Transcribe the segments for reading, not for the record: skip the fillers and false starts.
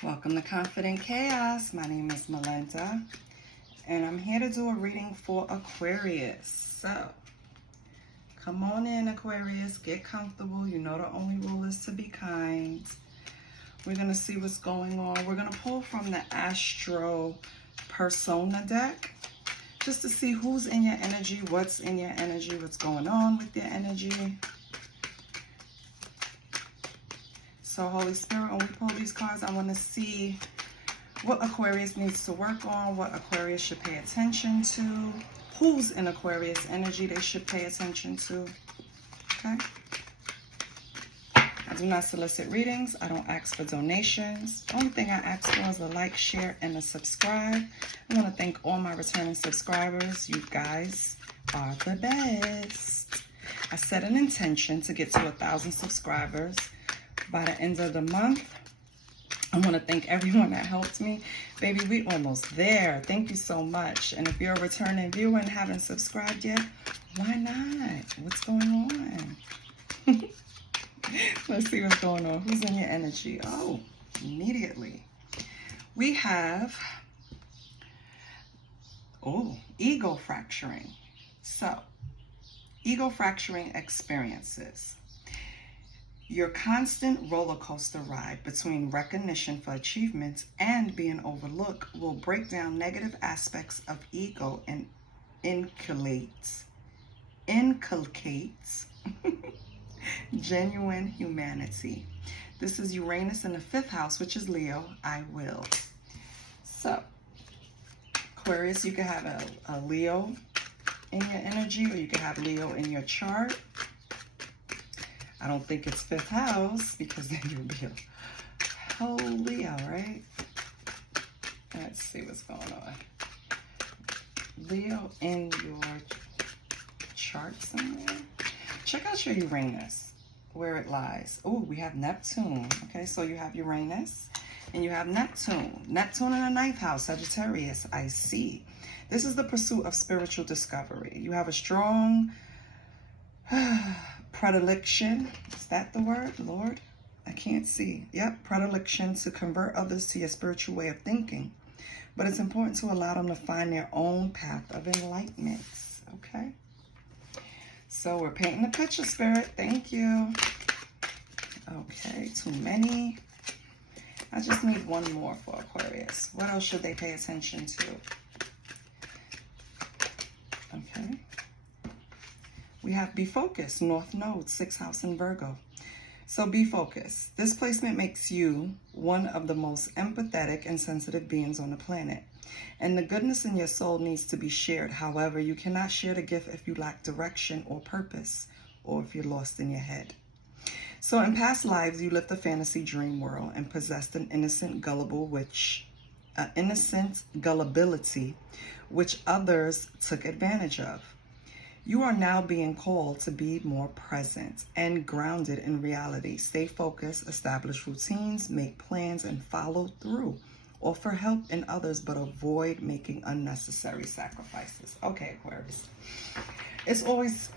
Welcome to Confident Chaos. My name is Melinda, and I'm here to do a reading for Aquarius. So, come on in, Aquarius. Get comfortable. You know the only rule is to be kind. We're going to see what's going on. We're going to pull from the Astro Persona deck just to see who's in your energy, what's in your energy, what's going on with your energy. So, Holy Spirit, when we pull these cards, I want to see what Aquarius needs to work on, what Aquarius should pay attention to, who's in Aquarius energy they should pay attention to, okay? I do not solicit readings. I don't ask for donations. The only thing I ask for is a like, share, and a subscribe. I want to thank all my returning subscribers. You guys are the best. I set an intention to get to 1,000 subscribers by the end of the month. I want to thank everyone that helped me. Baby, we almost there. Thank you so much. And if you're a returning viewer and haven't subscribed yet, why not? What's going on? Let's see what's going on. Who's in your energy? Oh, immediately. We have, ego fracturing. So, ego fracturing experiences. Your constant roller coaster ride between recognition for achievements and being overlooked will break down negative aspects of ego and inculcates genuine humanity. This is Uranus in the 5th house, which is Leo. I will. So, Aquarius, you can have a Leo in your energy, or you can have Leo in your chart. I don't think it's 5th house because then you'll be a whole Leo, right? Let's see what's going on. Leo in your chart somewhere. Check out your Uranus, where it lies. Oh, we have Neptune. Okay, so you have Uranus and you have Neptune. Neptune in the 9th house, Sagittarius, I see. This is the pursuit of spiritual discovery. You have a strong predilection, is that the word, Lord? I can't see. Yep, predilection to convert others to your spiritual way of thinking. But it's important to allow them to find their own path of enlightenment, okay? So we're painting the picture, Spirit. Thank you. Okay, too many. I just need one more for Aquarius. What else should they pay attention to? Okay. We have be focused, North Node, 6th house in Virgo. So be focused. This placement makes you one of the most empathetic and sensitive beings on the planet. And the goodness in your soul needs to be shared. However, you cannot share the gift if you lack direction or purpose, or if you're lost in your head. So in past lives, you lived a fantasy dream world and possessed an innocent gullibility, which others took advantage of. You are now being called to be more present and grounded in reality. Stay focused, establish routines, make plans, and follow through. Offer help in others, but avoid making unnecessary sacrifices. Okay, Aquarius. It's always,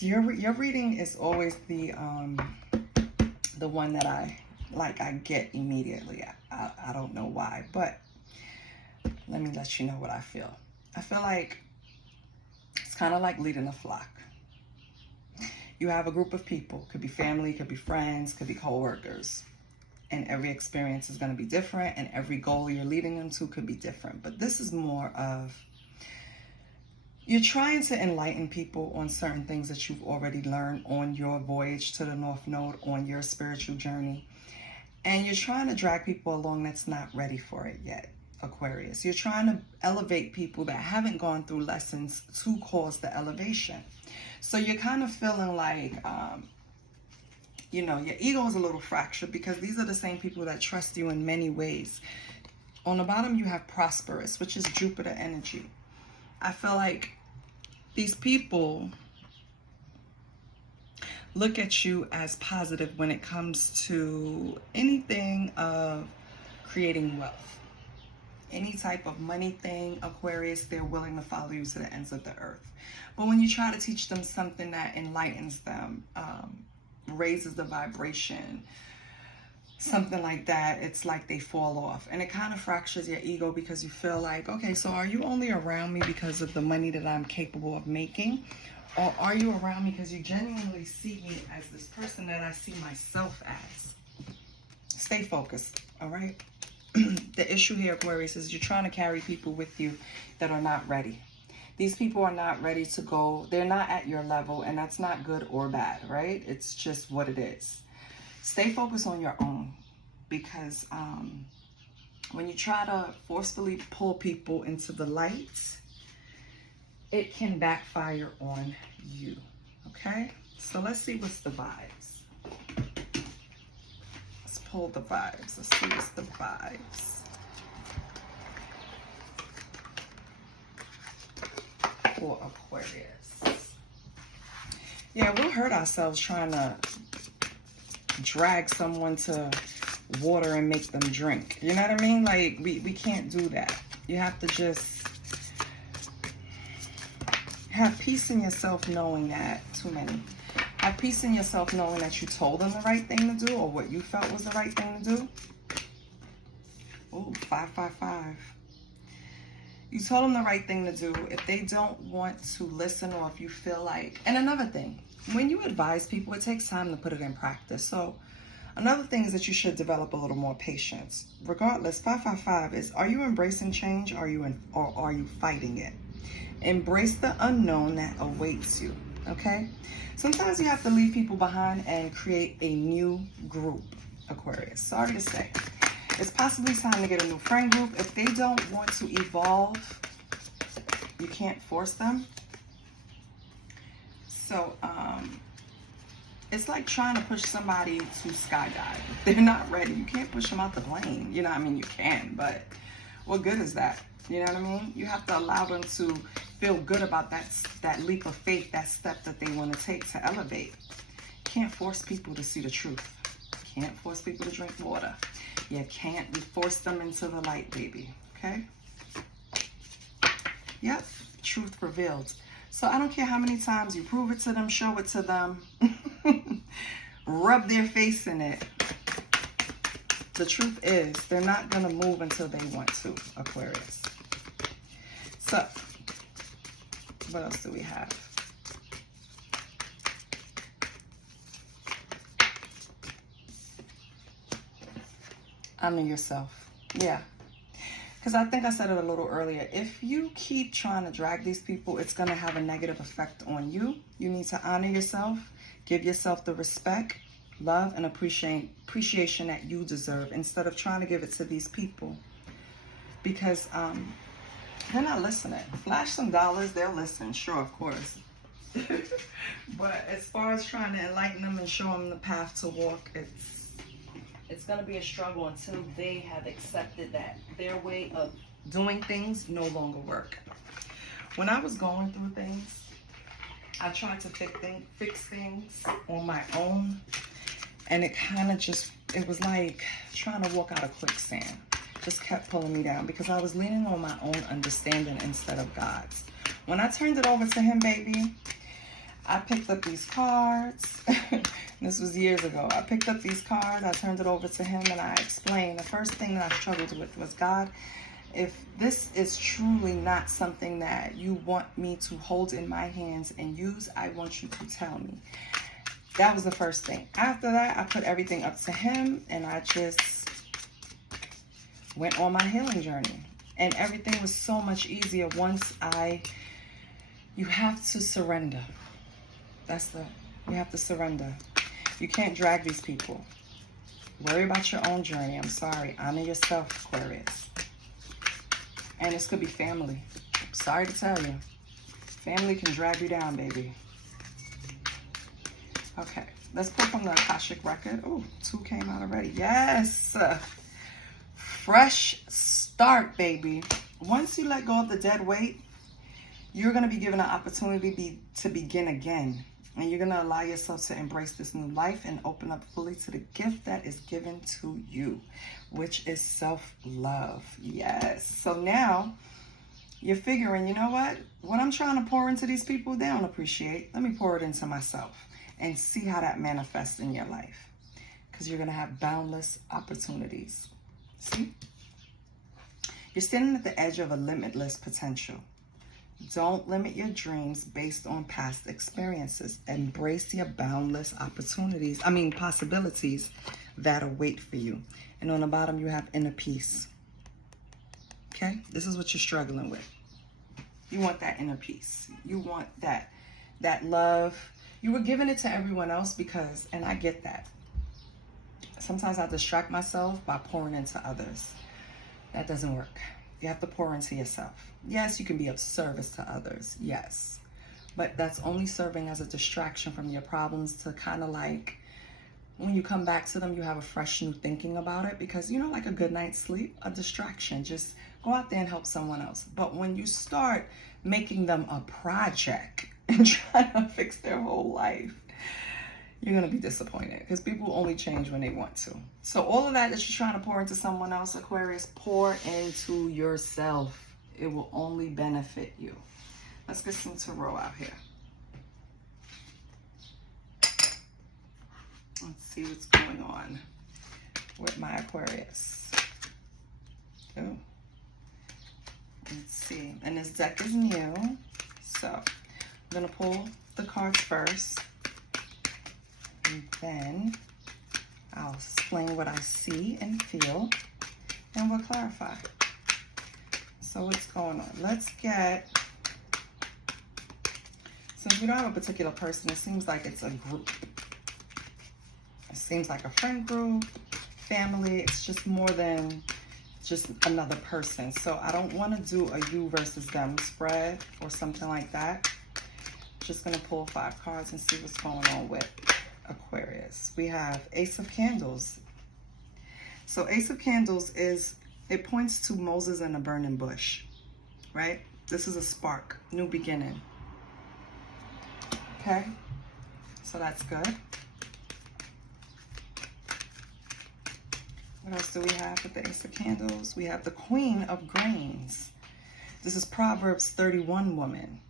your reading is always the one that I get immediately. I don't know why, but let me let you know what I feel. I feel like it's kind of like leading a flock. You have a group of people, could be family, could be friends, could be co-workers, and every experience is going to be different, and every goal you're leading them to could be different. But this is more of, you're trying to enlighten people on certain things that you've already learned on your voyage to the North Node, on your spiritual journey, and you're trying to drag people along that's not ready for it yet. Aquarius, you're trying to elevate people that haven't gone through lessons to cause the elevation. So you're kind of feeling like, your ego is a little fractured because these are the same people that trust you in many ways. On the bottom, you have prosperous, which is Jupiter energy. I feel like these people look at you as positive when it comes to anything of creating wealth. Any type of money thing, Aquarius, they're willing to follow you to the ends of the earth. But when you try to teach them something that enlightens them, raises the vibration, something like that, it's like they fall off. And it kind of fractures your ego because you feel like, okay, so are you only around me because of the money that I'm capable of making? Or are you around me because you genuinely see me as this person that I see myself as? Stay focused, all right? The issue here, Aquarius, is you're trying to carry people with you that are not ready. These people are not ready to go. They're not at your level, and that's not good or bad, right? It's just what it is. Stay focused on your own, because when you try to forcefully pull people into the light, it can backfire on you, okay? So let's see what's the vibes. Let's pull the vibes. Let's see what's the vibes. For Aquarius. Yeah, we'll hurt ourselves trying to drag someone to water and make them drink. You know what I mean? Like, we can't do that. You have to just have peace in yourself knowing that, have peace in yourself knowing that you told them the right thing to do, or what you felt was the right thing to do. Ooh, 555. You told them the right thing to do. If they don't want to listen, or if you feel like... And another thing, when you advise people, it takes time to put it in practice. So another thing is that you should develop a little more patience. Regardless, 555 is, are you embracing change, or are you fighting it? Embrace the unknown that awaits you, okay? Sometimes you have to leave people behind and create a new group, Aquarius. Sorry to say. It's possibly time to get a new friend group. If they don't want to evolve, you can't force them. So, it's like trying to push somebody to skydive. They're not ready. You can't push them out the plane. You know, I mean, you can, but what good is that? You know what I mean? You have to allow them to feel good about that leap of faith, that step that they want to take to elevate. You can't force people to see the truth. You can't force people to drink water. You can't force them into the light, baby. Okay? Yep. Truth revealed. So I don't care how many times you prove it to them, show it to them, rub their face in it. The truth is, they're not going to move until they want to, Aquarius. So, what else do we have? Honor yourself. Yeah. Because I think I said it a little earlier. If you keep trying to drag these people, it's going to have a negative effect on you. You need to honor yourself. Give yourself the respect, love, and appreciation that you deserve, instead of trying to give it to these people. Because they're not listening. Flash some dollars, they'll listen. Sure, of course. But as far as trying to enlighten them and show them the path to walk, it's going to be a struggle until they have accepted that their way of doing things no longer work. When I was going through things, I tried to fix things on my own, and it kind of just, it was like trying to walk out of quicksand. Just kept pulling me down because I was leaning on my own understanding instead of God's. When I turned it over to him, baby, I picked up these cards. This was years ago. I picked up these cards, I turned it over to him, and I explained. The first thing that I struggled with was, God, if this is truly not something that you want me to hold in my hands and use, I want you to tell me. That was the first thing. After that, I put everything up to him, and I just went on my healing journey. And everything was so much easier once you have to surrender. You have to surrender. You can't drag these people. Worry about your own journey. I'm sorry. Honor yourself, Aquarius. And this could be family. Sorry to tell you. Family can drag you down, baby. Okay. Let's pull from the Akashic record. Oh, 2 came out already. Yes. Fresh start, baby. Once you let go of the dead weight, you're going to be given an opportunity to begin again. And you're going to allow yourself to embrace this new life and open up fully to the gift that is given to you, which is self-love. Yes. So now you're figuring, you know what I'm trying to pour into these people, they don't appreciate. Let me pour it into myself and see how that manifests in your life. because you're going to have boundless opportunities. See? You're standing at the edge of a limitless potential. Don't limit your dreams based on past experiences. Embrace your boundless possibilities that await for you. And on the bottom, you have inner peace. Okay? This is what you're struggling with. You want that inner peace. You want that love. You were giving it to everyone else because, and I get that. Sometimes I distract myself by pouring into others. That doesn't work. You have to pour into yourself. Yes, you can be of service to others. Yes. But that's only serving as a distraction from your problems to kind of like, when you come back to them, you have a fresh new thinking about it because, you know, like a good night's sleep, a distraction. Just go out there and help someone else. But when you start making them a project and trying to fix their whole life, you're going to be disappointed because people only change when they want to. So all of that you're trying to pour into someone else, Aquarius, pour into yourself. It will only benefit you. Let's get some tarot out here. Let's see what's going on with my Aquarius. Oh. Let's see. And this deck is new. So I'm going to pull the cards first. And then I'll explain what I see and feel. And we'll clarify. So what's going on? Let's get... Since we don't have a particular person, it seems like it's a group. It seems like a friend group, family. It's just more than just another person. So I don't want to do a you versus them spread or something like that. Just going to pull 5 cards and see what's going on with Aquarius. We have Ace of Candles. So Ace of Candles it points to Moses and a burning bush, right? This is a spark, new beginning. Okay, so that's good. What else do we have with the Ace of Candles? We have the Queen of Grains. This is Proverbs 31 woman.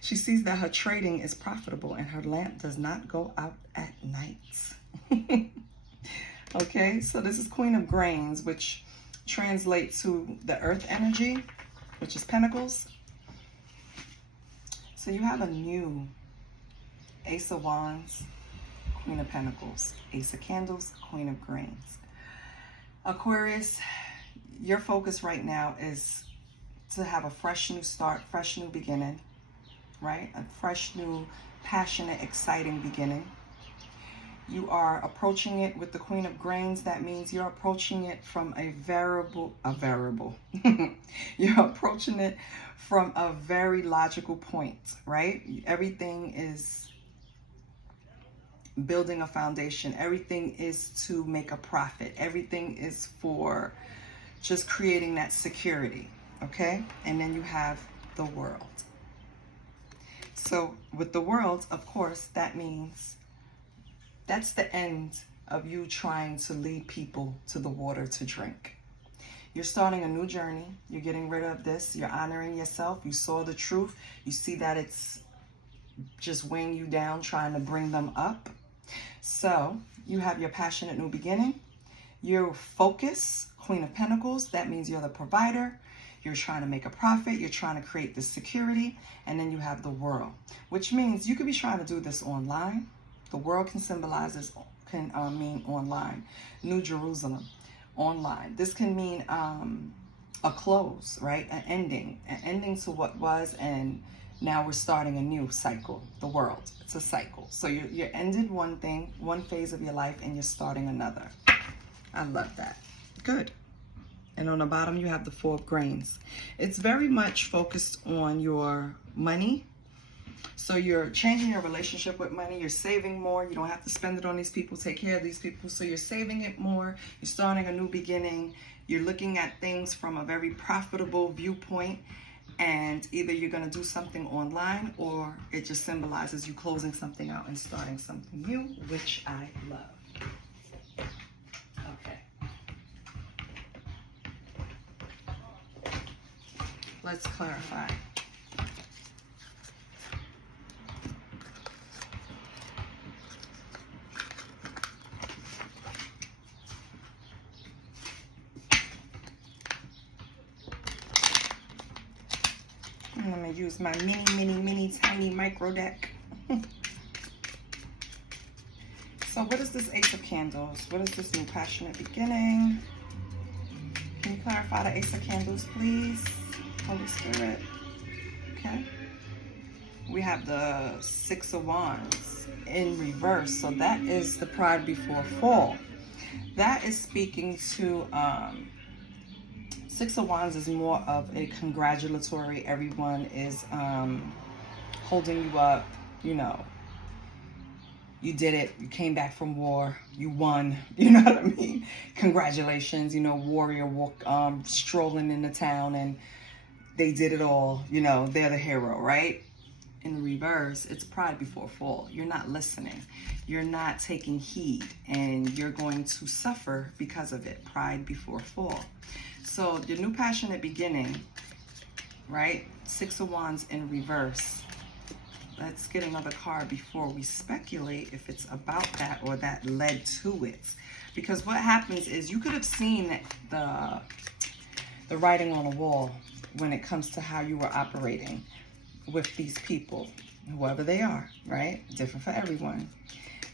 She sees that her trading is profitable and her lamp does not go out at night. Okay, so this is Queen of Grains, which translates to the earth energy, which is Pentacles. So you have a new Ace of Wands, Queen of Pentacles, Ace of Candles, Queen of Grains. Aquarius, your focus right now is to have a fresh new start, fresh new beginning, right? A fresh new, passionate, exciting beginning. You are approaching it with the Queen of Grains. That means you're approaching it from a variable. You're approaching it from a very logical point, right? Everything is building a foundation. Everything is to make a profit. Everything is for just creating that security, okay? And then you have the world. So with the world, of course, that means that's the end of you trying to lead people to the water to drink. You're starting a new journey. You're getting rid of this. You're honoring yourself. You saw the truth. You see that it's just weighing you down, trying to bring them up. So you have your passionate new beginning. Your focus, Queen of Pentacles. That means you're the provider. You're trying to make a profit. You're trying to create the security. And then you have the world, which means you could be trying to do this online. The world can mean online. New Jerusalem, online. This can mean a close, right? An ending to what was, and now we're starting a new cycle. The world, it's a cycle. So you're ended one thing, one phase of your life, and you're starting another. I love that. Good. And on the bottom, you have the 4 of Grains. It's very much focused on your money. So you're changing your relationship with money. You're saving more. You don't have to spend it on these people, take care of these people. So you're saving it more. You're starting a new beginning. You're looking at things from a very profitable viewpoint. And either you're going to do something online, or it just symbolizes you closing something out and starting something new, which I love. Okay. Let's clarify. And I'm going to use my mini, tiny micro deck. So what is this Ace of Candles? What is this new passionate beginning? Can you clarify the Ace of Candles, please? Holy Spirit. Okay. We have the Six of Wands in reverse. So that is the pride before fall. That is speaking to, Six of Wands is more of a congratulatory. Everyone is holding you up, you know. You did it. You came back from war. You won. You know what I mean? Congratulations. You know, warrior walk, strolling into town, and they did it all. You know, they're the hero, right? In reverse, it's pride before fall. You're not listening. You're not taking heed, and you're going to suffer because of it. Pride before fall. So your new passionate beginning, right? Six of Wands in reverse. Let's get another card before we speculate if it's about that or that led to it. Because what happens is you could have seen the writing on the wall when it comes to how you were operating with these people, whoever they are, right? Different for everyone.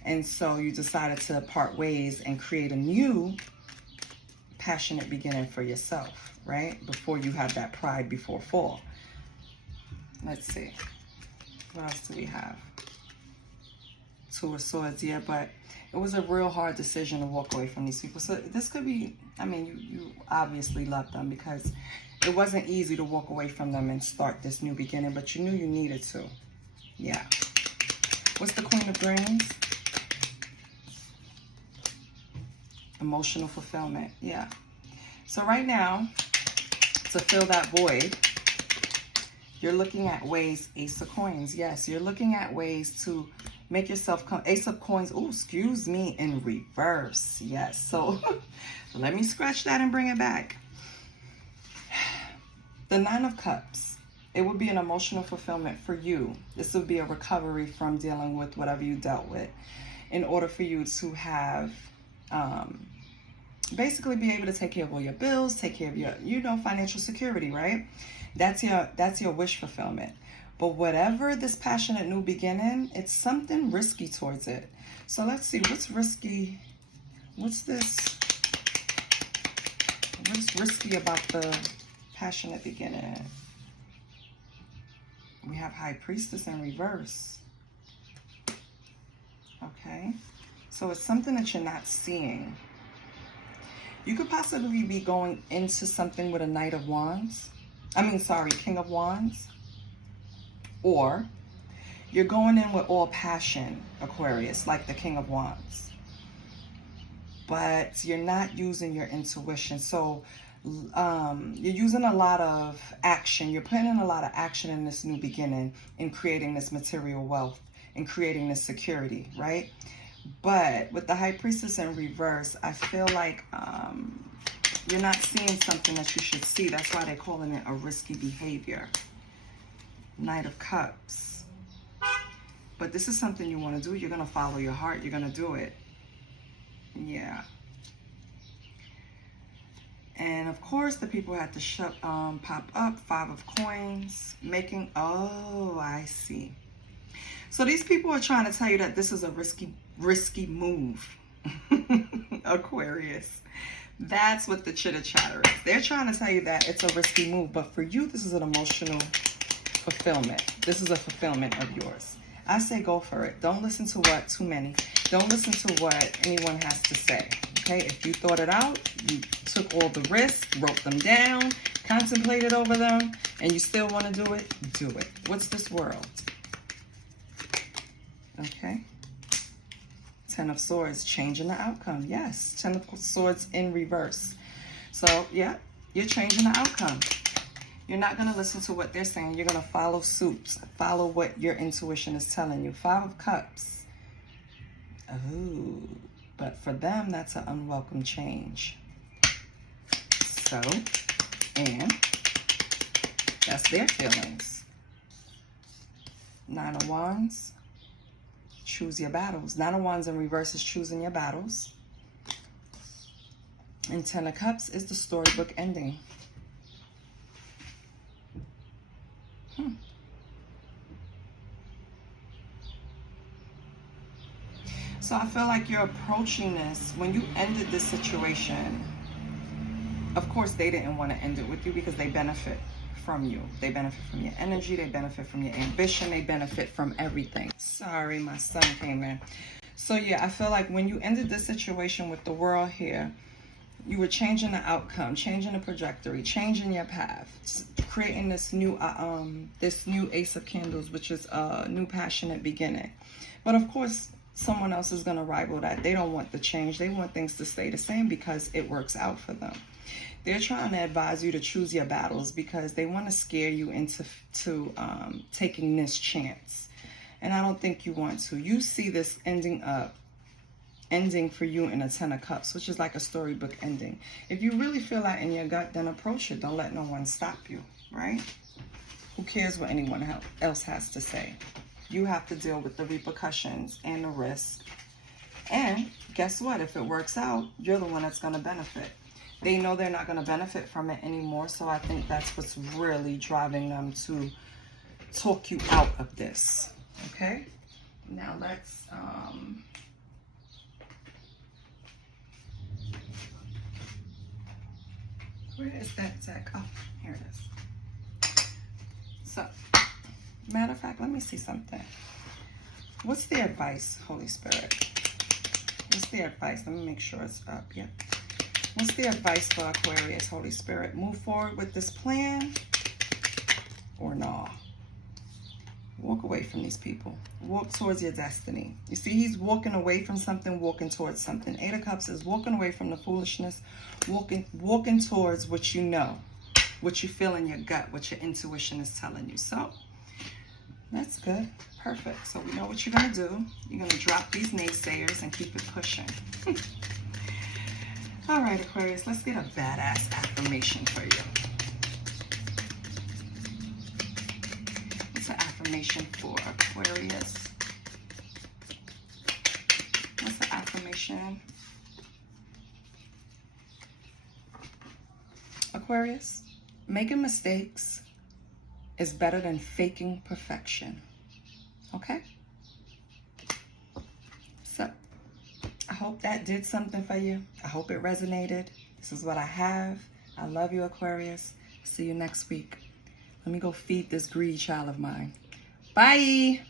And so you decided to part ways and create a new passionate beginning for yourself, right? Before you have that pride before fall. Let's see. What else do we have? Two of Swords, yeah, but it was a real hard decision to walk away from these people. So this could be, I mean, you obviously love them because it wasn't easy to walk away from them and start this new beginning, but you knew you needed to. Yeah. What's the Queen of Dreams? Emotional fulfillment, yeah. So right now, to fill that void, you're looking at ways, Ace of Coins, yes, you're looking at ways to make yourself come, Ace of Coins, oh, excuse me, in reverse, yes. So let me scratch that and bring it back. The Nine of Cups, it would be an emotional fulfillment for you. This would be a recovery from dealing with whatever you dealt with in order for you to have, basically be able to take care of all your bills, take care of your, you know, financial security, right? That's your wish fulfillment. But whatever this passionate new beginning, it's something risky towards it. So let's see, what's risky? What's this? What's risky about the passionate beginning? We have High Priestess in reverse. Okay. So it's something that you're not seeing. You could possibly be going into something with a Knight of Wands. King of Wands. Or you're going in with all passion, Aquarius, like the King of Wands. But you're not using your intuition. So you're using a lot of action. You're putting in a lot of action in this new beginning in creating this material wealth and creating this security, right? But with the High Priestess in reverse, I feel like you're not seeing something that you should see. That's why they're calling it a risky behavior. Knight of Cups. But this is something you want to do. You're going to follow your heart. You're going to do it. Yeah. And of course, the people had to pop up. Five of Coins. Making, oh, I see. So these people are trying to tell you that this is a risky move. Aquarius. That's what the chitter chatter is. They're trying to tell you that it's a risky move, but for you, this is an emotional fulfillment. This is a fulfillment of yours. I say go for it. Don't listen to what Don't listen to what anyone has to say. Okay? If you thought it out, you took all the risks, wrote them down, contemplated over them, and you still want to do it, do it. What's this world? Okay. Ten of Swords, changing the outcome. Yes, Ten of Swords in reverse. So, yeah, you're changing the outcome. You're not going to listen to what they're saying. You're going to follow suit. Follow what your intuition is telling you. Five of Cups. Oh, but for them, that's an unwelcome change. So, and that's their feelings. Nine of Wands. Choose your battles. Nine of Wands in reverse is choosing your battles. And Ten of Cups is the storybook ending. So I feel like you're approaching this, when you ended this situation, of course they didn't want to end it with you because they benefit from you. They benefit from your energy, they benefit from your ambition, they benefit from everything. Sorry, my son came in. So yeah, I feel like when you ended this situation with the world here, you were changing the outcome, changing the trajectory, changing your path, creating this new Ace of Candles, which is a new passionate beginning. But of course, someone else is going to rival that. They don't want the change. They want things to stay the same because it works out for them. They're trying to advise you to choose your battles because they want to scare you into taking this chance. And I don't think you want to. You see this ending for you in a 10 of Cups, which is like a storybook ending. If you really feel that in your gut, then approach it. Don't let no one stop you, right? Who cares what anyone else has to say? You have to deal with the repercussions and the risk. And guess what? If it works out, you're the one that's going to benefit. They know they're not going to benefit from it anymore, so I think that's what's really driving them to talk you out of this. Okay? Now let's... where is that deck? Oh, here it is. So, matter of fact, let me see something. What's the advice, Holy Spirit? What's the advice? Let me make sure it's up. Yep. What's the advice for Aquarius, Holy Spirit? Move forward with this plan or nah? Walk away from these people. Walk towards your destiny. You see, he's walking away from something, walking towards something. 8 of Cups is walking away from the foolishness, walking towards what you know, what you feel in your gut, what your intuition is telling you. So, that's good. Perfect. So we know what you're going to do. You're going to drop these naysayers and keep it pushing. All right, Aquarius, let's get a badass affirmation for you. What's an affirmation for Aquarius? What's the affirmation? Aquarius, making mistakes is better than faking perfection. Okay? So, I hope that did something for you. I hope it resonated. This is what I have. I love you, Aquarius. See you next week. Let me go feed this greedy child of mine. Bye!